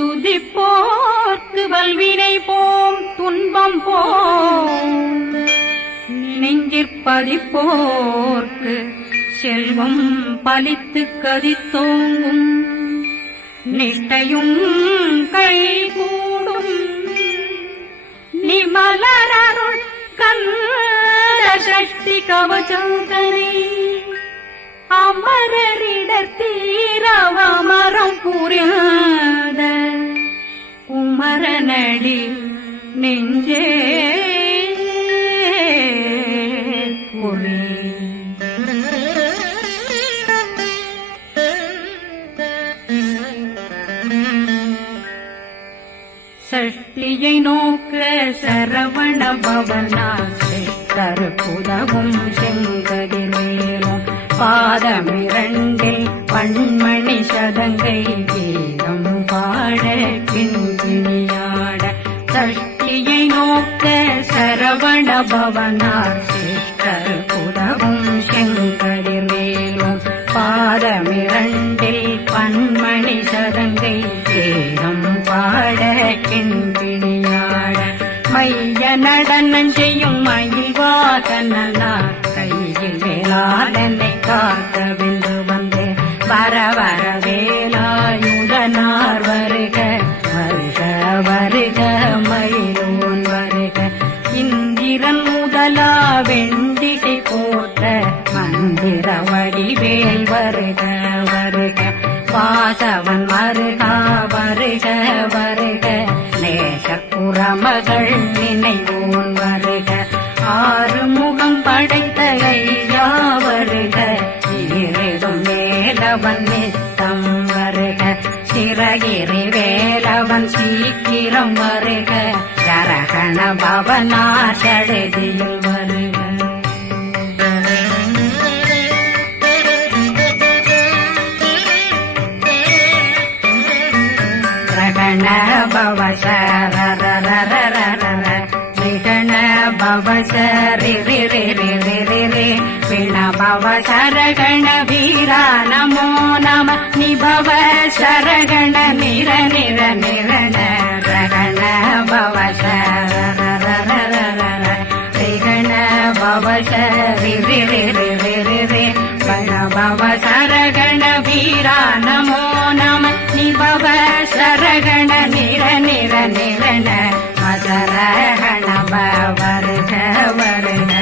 துதிப்போர்க்கு வல்வினை போம் துன்பம் போம் நெஞ்சிற்பதிப்போர்க்கு செல்வம் பலித்து கதித்தோங்கும் நிஷ்டையும் கைகூடும் நிமலரருள் கந்த சக்தி கவசந்தனை அமரரிடர் தீரவமரம் புரியாத குமரனடி நெஞ்சே பொறி சஷ்டியை நோக்க சரவண பவனாசை கருப்புதவும் செங்கதிரேனும் பாதமிரண்டில் பண்மணி சதங்கை கீதம் பாட கிண்கிணியாட சஷ்டியை நோக்க சரவண பவனாசை கருப்புதவும் செங்கதிரேனும் பாதமிரண்டில் பண்மணி சதங்கை கீதம் பாட கிண்கிணியாட மைய நடனம் செய்யும் மயில்வாகனார் கையில் வேளாளனை காக்க வென்று வந்து வர வர வேலாயுதனார் வருக வருக வருக மயிலோன் வருக இந்திரன் முதலா வெண்டிசை போற்ற மந்திர வடிவேல் வருக வருக வாசவன் வருகா வருக வருக நேசப்புறமகள் நினைவோன் வருக ஆறு முகம் படைத்த ஐயா வருக ஈரிடும் வேலவன் நித்தம் வருக சிறகிரி வேலவன் சீக்கிரம் வருக ஜரகண பவனார் சடுதியில் வருக ரகண பவசரரரரரர ரிகண பவசரி பிண பவசரகண வீரா நமோ நம நிபவ சரகண நிர நிர நிரண ரகண பவசரரரரர ரிகண பவசரி பிண பவசரகண வீரா நமோ நம நிபவ சரகண நிர நிர நிரண அசரகண வருக வருக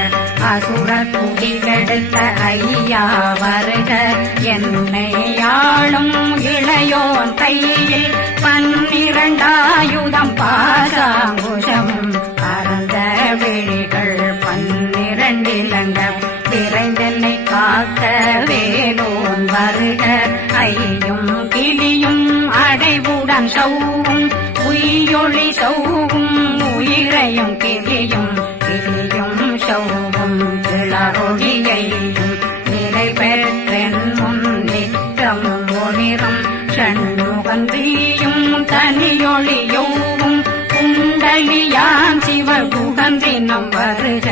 அசுர குடிகெடுத்த ஐயா வருக என்னை ஆளும் இளையோன் கையில் 12 பாசாங்குஷம் பரந்த விழிகள் 12 இலங்கம் விரைந்தென்னை காக்க வேலோன் வருக ஐயும் கிளியும் அடைவுடன் சௌவும் உயிரொளி சௌவும் உயிரையும் கிளியும் கிளியும் சௌவும் கிளரொளியையும் நிலை பெற்றென் முன் நிற்றமும் ஒளிரும் ஷண்முகன் வீயும் தனியொளியோவும் குண்டலியான் சிவகுகந்தினம் வருக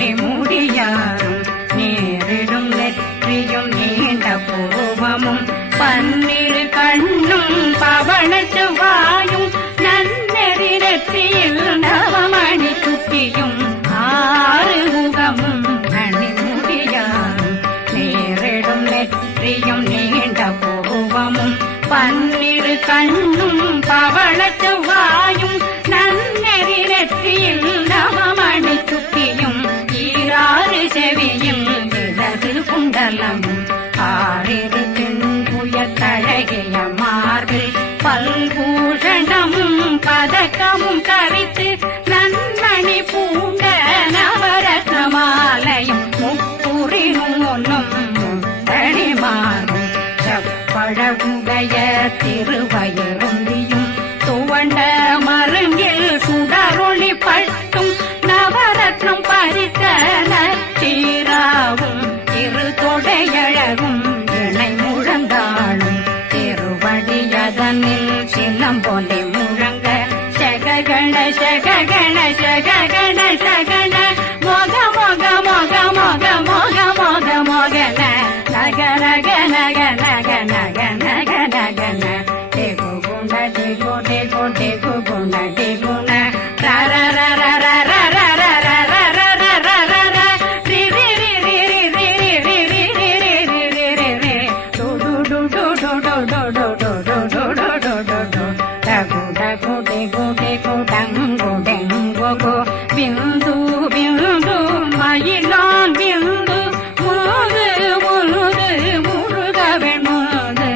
மணிமுடியாரும் நேரிடும் நெற்றியும் நீண்ட பூவமும் 12 கண்ணும் பவனத்து வாயும் நன்னெறி நெற்றியில் நவமணி சுட்டியும் 6 முகமும் மணிமுடியாரும் நேரிடும் நெற்றியும் நீண்ட பூவமும் 12 கண்ணும் பவனத்து வாயும் நன்னெறி நெற்றியில் நவமணி சுட்டியும் 6 செவியும் இடது குண்டலம் 6 தென்புய தழகிய மார்பில் பல்பூஷணமும் பதக்கமும் கரித்து நன்மணி பூண்ட நவரத்ன மாலையும் முப்புரி நூலும் முத்தணிமாறும் செப்பழகுடைய திருவயருந்தியும் துவண்ட மருங்கில் சுடரொளி பட்டும் நவரத்னம் பறித்த நச்சீராவும் திருத்தொடையழகும் இணை முழந்தாளும் திருவடியதனில் சிலம்பொலி முழங்க சககண சககண சககண சகண டிகு டிகு டிகு குண டிகுண ர ர ர ர ர ர ர ர ர ர ர ர ர ர ரி ரி ரி ரி ரி ரி ரி ரி ரி ரி ரி ரி ரி ரி டு டு டு டு டு டு டு டு டு டு டு டு டு டு டகு டகு டிகு டிகு டங்கு டெங்கு கு பிந்து பிந்து மயிலான் பிந்து முழுது முழுது முழுகவே முழுது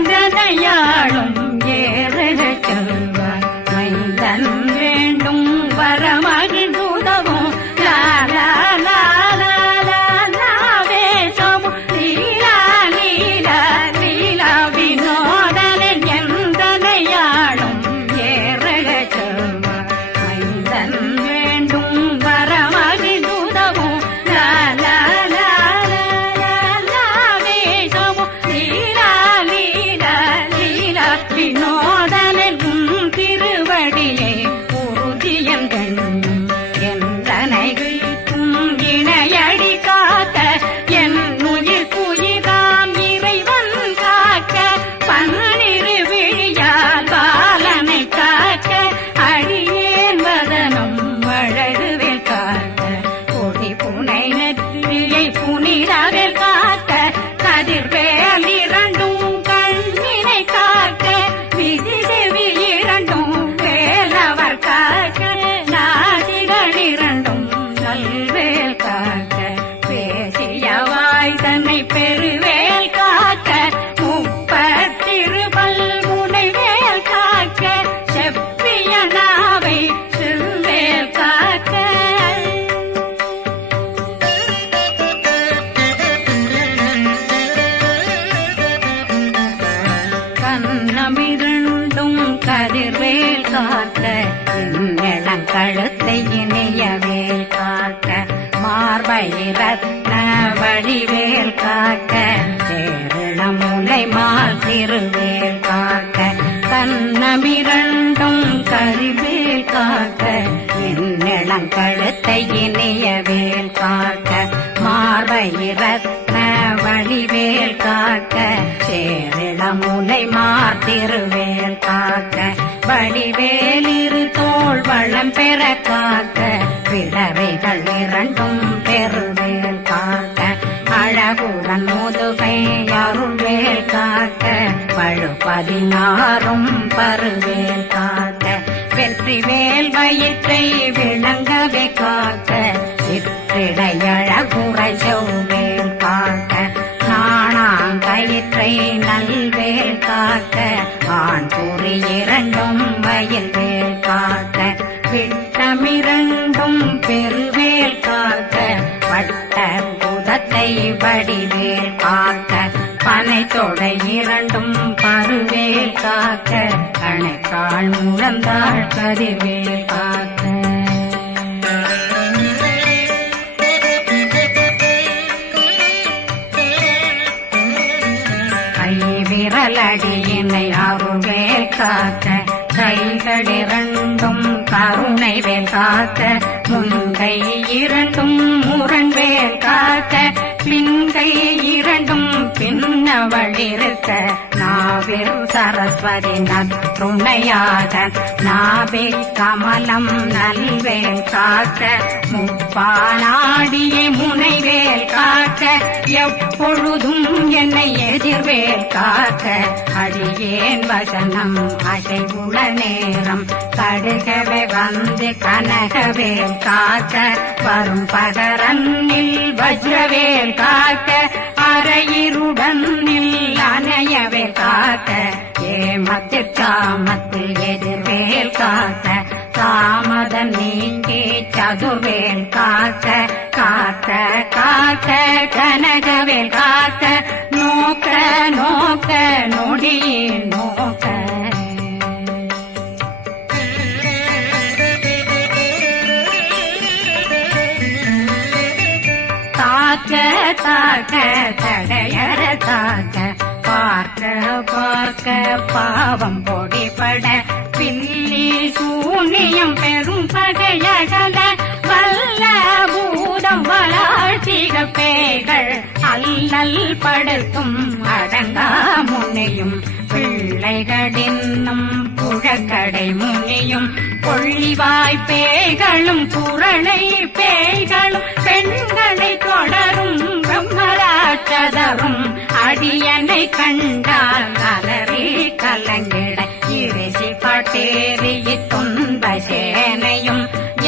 எந்தனையாளும் ஏறச் செல்வார் மைந்தன் வேண்டும் வரமகிழ்ந்துதவும் லா லா லா லா லா லா வேஷமும் லீலா லீலா லீலா வினோதனன் எந்தனையாளும் ஏறச் செல்வார் மைந்தன் வேண்டும் வரமகிழ்ந்துதவும் லா லா லா லா லா லா வேஷமும் லீலா லீலா லீலா வினோதனன் உன் திருவடியை உறுதியன் என்றனைகளுக்கும் இணையடி காக்க என் உயிர் குயிராம் இறைவன் காக்க பன்னிரு விழியால் பாலனை காக்க அடியேன் வதனம் வழகுவேல் காக்க கொடி புனை நெற்றியை புனிதவேல் காக்க கதிர்வேல் இரண்டும் கண்ணினை காக்க விதி செவி இரண்டும் வேலவர் காக்க நாசிகள் இரண்டும் நல்வேல் காக்க பேசியவாய் தன்னை பெருவேல் காக்க முப்பத்திருபல் முனைவேல் காக்க செப்பிய நாவை செவ்வேல் காக்க கண்ணமிரண்டும் கதிர்வேல் காக்க இளங்கழுத்தை இணையவேல் காக்க மார்பை ரத்ன வடிவேல் காக்க சேரணமுலை மால் திருவேல் காக்க கண்ணமிரண்டும் கதிர்வேல் காக்க இளங்கழுத்தை இணையவேல் காக்க மார்பை ரத்ன வடிவேல் காக்க சேரணமுலை மார் திருவேல் காக்க வடிவேல் இரு தோள் வளம் பெற காக்க பிறவைகள் இரண்டும் பெருவேல் காக்க அழகுடன் முதுகை அருள்வேல் காக்க பழு 16 பருவேல் காக்க வெற்றிவேல் வயிற்றை விளங்கவே காக்க சிற்றிடையழகுரை செவ்வேல் காக்க நாணாங்கயிற்றை நல்வேல் காக்க ஆண் குறி இரண்டும் வயல்வேல் காக்க விட்டமிரண்டும் பெருவேல் காக்க வட்ட புதத்தை வடிவேல் காக்க பனை தொடை இரண்டும் பருவேல் காக்க கணைக்கால் முழந்தாள் கதிர்வேல் காக்க விரலடியினை அருள்வேல் காக்க கைகள் இரண்டும் கருணை வேல் காக்க முன்கை இரண்டும் முரண்வேல் காக்க பின்கை இரண்டும் பின்னவளிருக்க நாவில் சரஸ்வதி நற்றுணையாக நாவே கமலம் நல்வேல் காக்க முப்பானாடியை முனைவேல் காக்க எப்பொழுதும் என்னை எதிர்வேல் காக்க அடியேன் வசனம் அசைவுள நேரம் கடுகவே வந்து கனகவேல் காக்க வரும் பகரன்னில் வஜ்ரவேல் காக்க அரையிருடன் அணையவே காக்க ஏமத்தில் காமத்தில் எதிர்வேல் காக்க தாமதம் நீங்கி சதுர்வேல் காக்க காக்க காக்க கனகவேல் காக்க நோக்க நோக்க நொடியே நோக்க தாக்க தாக்க தடையற தாக்க பார்க்க பார்க்க பாவம் பொடிபட பில்லி சூனியம் பெரும் பகையகல வல்ல பூதம் அல்லல் படுத்தும் அடங்கா முனையும் பிள்ளைகளின்னும் புழக்கடை முனியும் கொள்ளிவாய் பேய்களும் குரளை பேய்களும் பெண்களை தொடரும் பிரம்மராட்சதரும் அடியனை கண்டால் அலறி கலங்கிட இரிசி பட்டேறிய துன்ப சேனையும்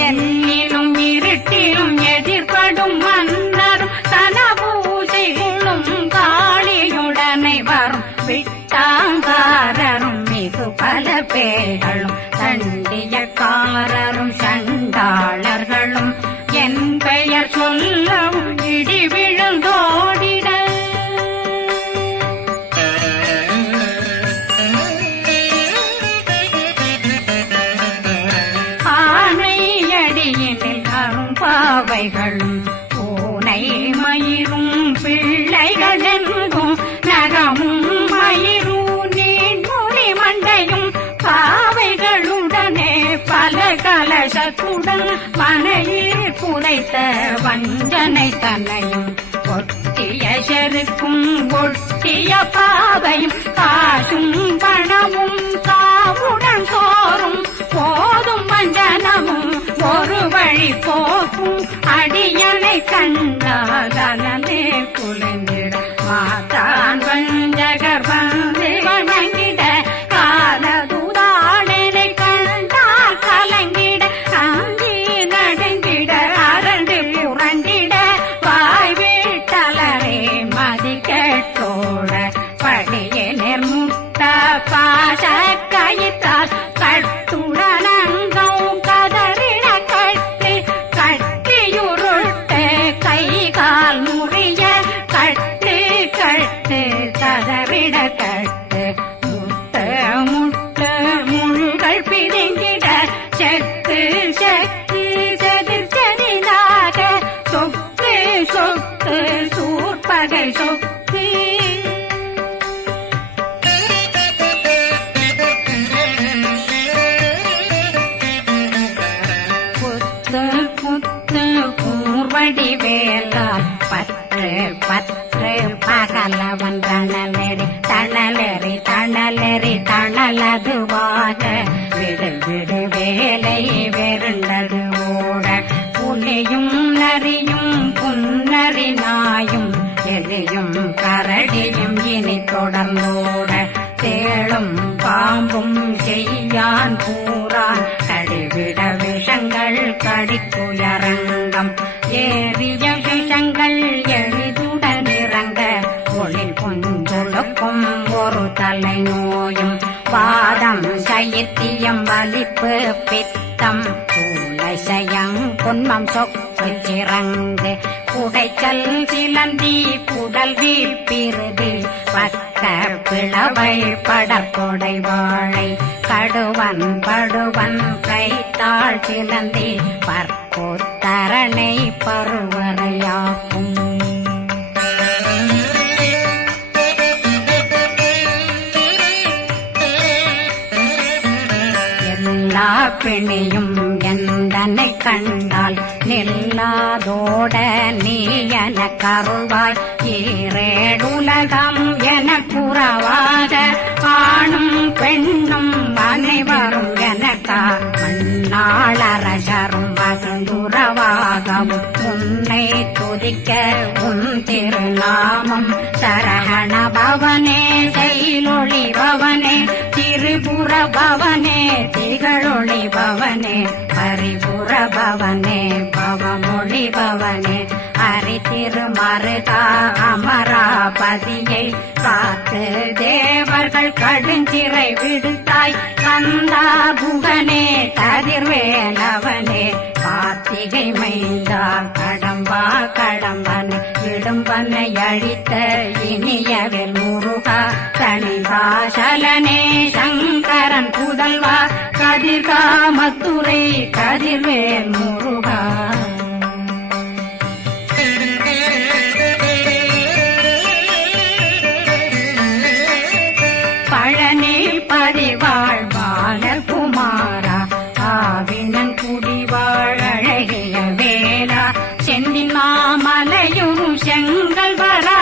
என்னிலும் இருட்டிலும் எதிர்படும் மன்னரும் தனபூசைகளும் காளியுடனை வரும் விட்டாங்காரரும் மிகு பல பேர்களும் தண்டியக்காரரும் சண்டாளர்களும் என் பெயர் சொல்லவும் இடி விழுந்தோடிட ஆனையடியினில் அரும்பாவைகளும் பூனை மயிரும் பிள்ளைகளெங்கும் நகமும் மயிரும் நீண்முடி மண்டையும் பாவைகளுடனே பல கலசத்துடன் மனையில் புதைத்த வஞ்சனை தன்னையும் ஒட்டிய செருக்கும் ஒட்டிய பாவையும் காசும் பணமும் காவுடன் சோறும் போதும் வஞ்சனமும் ஒரு வழி போக்கும் அடியனை கண்டாதனே குளிர்ந்திட மாத்தான் வஞ்சகர் வந்து வணங்கிட காலதுதாடனை கண்டால் கலங்கிட அங்கி நடுங்கிட அரண்டு புரண்டிட வாய் வீட்டலரே மதி கேட்டோட படியே நிர்முட்ட பாச கயித்தால் கட்டுடனங்கும் கதறிட கட்டு கட்டியுருட்டு கை கால் முறிய கட்டு கட்டு கதறிட கட்டு முட்டு முட்டு முள்கள் பிரிங்கிட செக்கு செக்கு செதிர் செதிலாக சொக்கு சொக்கு சூர்பகை சொக்கு புத்து புத்து கூர்வடி வேலால் பற்று பற்று பகலவன் தணலெறி தணலெறி தணலெறி தணலதுவாக விடு விடு வேலை வெருண்டது ஓட புலியும் நரியும் புன்னரி நாயும் எலியும் கரடியும் இனி தொடர்ந்தோட தேளும் பாம்பும் செய்யான் பூரான் கடிவிட விஷங்கள் கடிக்குயரங்கம் ஏறிய விஷங்கள் எளிதுடன் இறங்க ஒளில் புஞ்சுழுக்கும் ஒரு தலை நோயும் பாதம் சைத்தியம் வலிப்பு பித்தம் சூளைசயம் புன்மம் சொக்கு சிறங்கு குடைச்சல் சிலந்தி குடல் வீப்பிருதி பக்க பிளவை படற்கொடை வாழை கடுவன் படுவன் கைத்தாள் சிலந்தி பற்போத்தரணை பருவரையாக்கும் எல்லா பிணியும் எந்தனை கண்டால் நில்லாதோட நீ என கருள்வாய் ஈரேடுலகம் என குறவாக ஆணும் பெண்ணும் அனைவரும் எனக்கா மண்ணாளரசரும் மகந்துறவாகவும் உன்னை துதிக்க உன் திருநாமம் சரகண பவனே செயலொளி பவனே திரிபுர பவனே திகழொளி பவனே பரிபுர பவனே பவமொழி பவனே ஹரி திருமருகா அமராபதியை காத்து தேவர்கள் கடுஞ்சிறை விடுத்தாய் கந்தா குகனே கதிர்வேலவனே கார்த்திகை மைந்தா கடம்பா கடம்பன் இடும்பனை அழித்த இனியவில் முருகா தனிபாசலனே சங்கரன் புதல்வா கதிர்காமத்துறை கதிர்வேல் முருகா பழனி பதிவாழ் பாலர் குமாரா ஆவினன் குடிவாழ் அழகிய வேலா செந்தில் மாமலையும் செங்கல் வரா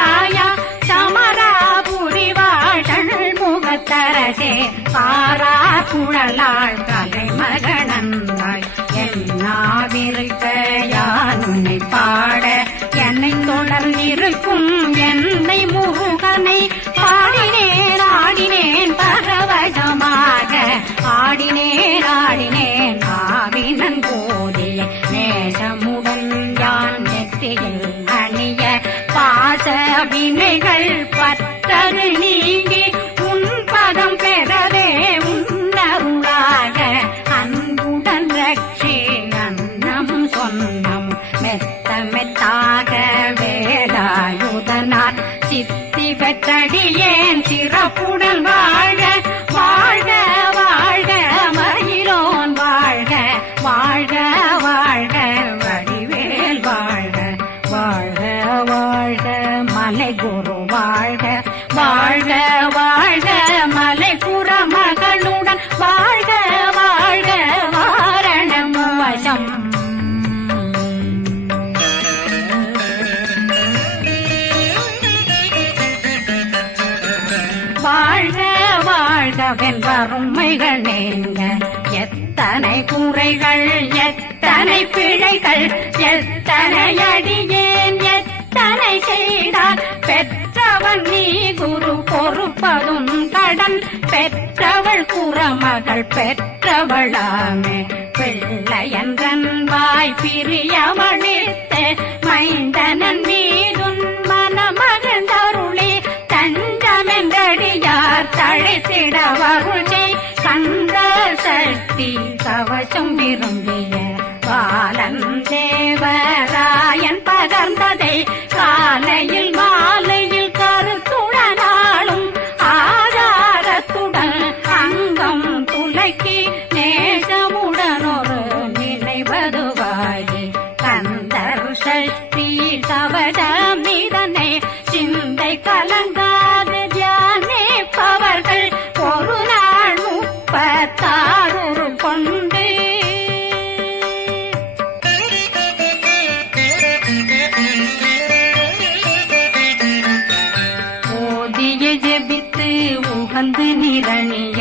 அரசே காரா குழலாள் கலைமகனந்தாய் என்னாவிருக்க யான் உன்னை பாட என்னை தொடர்ந்திருக்கும் என்னை முருகனை பாடினேன் ஆடினேன் பரவசமாக ஆடினேன் ஆவினன் போதிய நேசமுடன் யான் நெற்றியில் அணிய பாச வினைகள் பற்றரு நீங்கி உன் பதம் பெறவே உன்னருளாக அன்புடன் ரட்சி அன்னம் சொன்னம் மெத்த மெத்தாக வேலாயுதனார் சித்தி பெற்றடியேன் சிறப்புடன் வாழ்க வாழ்க வாழ்க மயிலோன் வாழ்க வாழ்க வாழ்க வடிவேல் வாழ்க வாழ்க வாழ்க மலை குரு வாழ்க வாழ்க வாழ்க மலை குறமகனுடன் வாழ்க வாழ்க வாரணம் வசம் வாழ்க வாழ்க வெண்பருமைகள் நீங்க எத்தனை குறைகள் எத்தனை பிழைகள் எத்தனை அடியேன் எத்தனை செய்தால் பெற்றவன் நீ குரு பொறுப்பதும் கடன் பெற்றவள் குறமகள் பெற்றவளாமே பிள்ளையன்றன் வாய் பிரியமணித்த மைந்தனன் மீதுன் மனமகந்தருளி தஞ்சமென்றடியார் தழைத்திட வருளை கந்த சக்தி கவசம் விரும்பிய பாலன் தேவராயன் பகர்ந்ததை காலையில் மாலையில் கருத்துடனாலும் ஆதாரத்துடன் அங்கம் துலக்கி நேசமுடனொரு நினைவதுவாகி கந்தர் சக்தி கவசமிதனை சிந்தை கலங்காது தியானிப்பவர்கள் ஒரு நாள் 36 கொண்டு ஓதிய ஜெபித்து உகந்து நிரணிய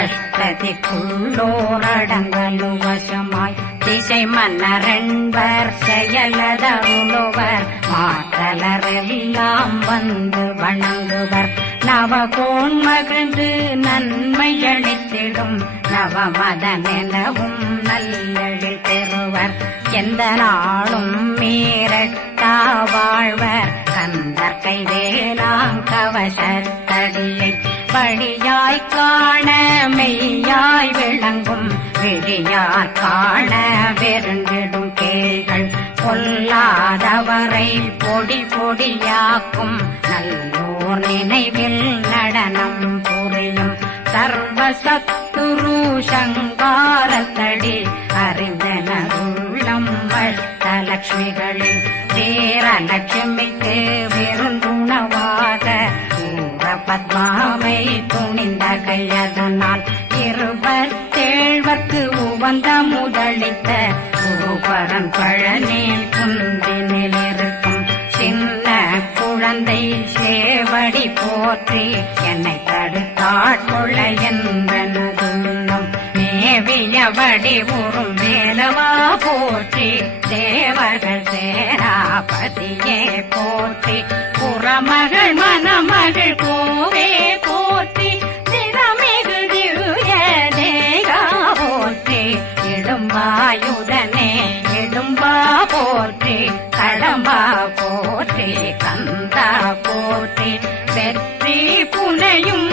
அஷ்டதிக்குள்ளோரடங்கலு வசமாய் திசை மன்னரன்பர் செயலதருளுவர் மாற்றலரெல்லாம் வந்து வணங்குவர் நவகோன் மகிழ்ந்து நன்மையளித்திடும் நவமதனெனவும் நல்லெழில் பெறுவர் எந்த நாளும் மீறட்டா வாழ்வர் கந்தர் கைவேலாம் கவசத்தடியை வழியாய் காண மெய்யாய் விளங்கும் விழியார் காண வெருண்டிடும் கேள்கள் பொல்லாதவரை பொடி பொடியாக்கும் நல்லோர் நினைவில் நடனம் புரியும் சர்வசத்துரு சங்காரத்தடி அறிந்தனருள்ளம் அஷ்டலட்சுமிகளில் சேரலட்சுமிக்கு விருந்துணவாக பத்மாவை துணிந்த கையதனால் 27 உவந்த முதலித்த குருபரன் பழனி குந்தினில் இருக்கும் சின்ன குழந்தை சேவடி போற்றி என்னை தடுத்தாட்கொள்ள என்பனதுன்னும் மேவியபடி உறும் வேலவா போற்றி தேவர்கள் சேராபதியே போற்றி புறமகள் மணமகள் கோவே போற்றி திறமிகு திவ்ய தேகா போற்றி இடும்பாயுதனே இடும்பா போற்றி கடம்பா போற்றி கந்தா போற்றி வெற்றி புனையும்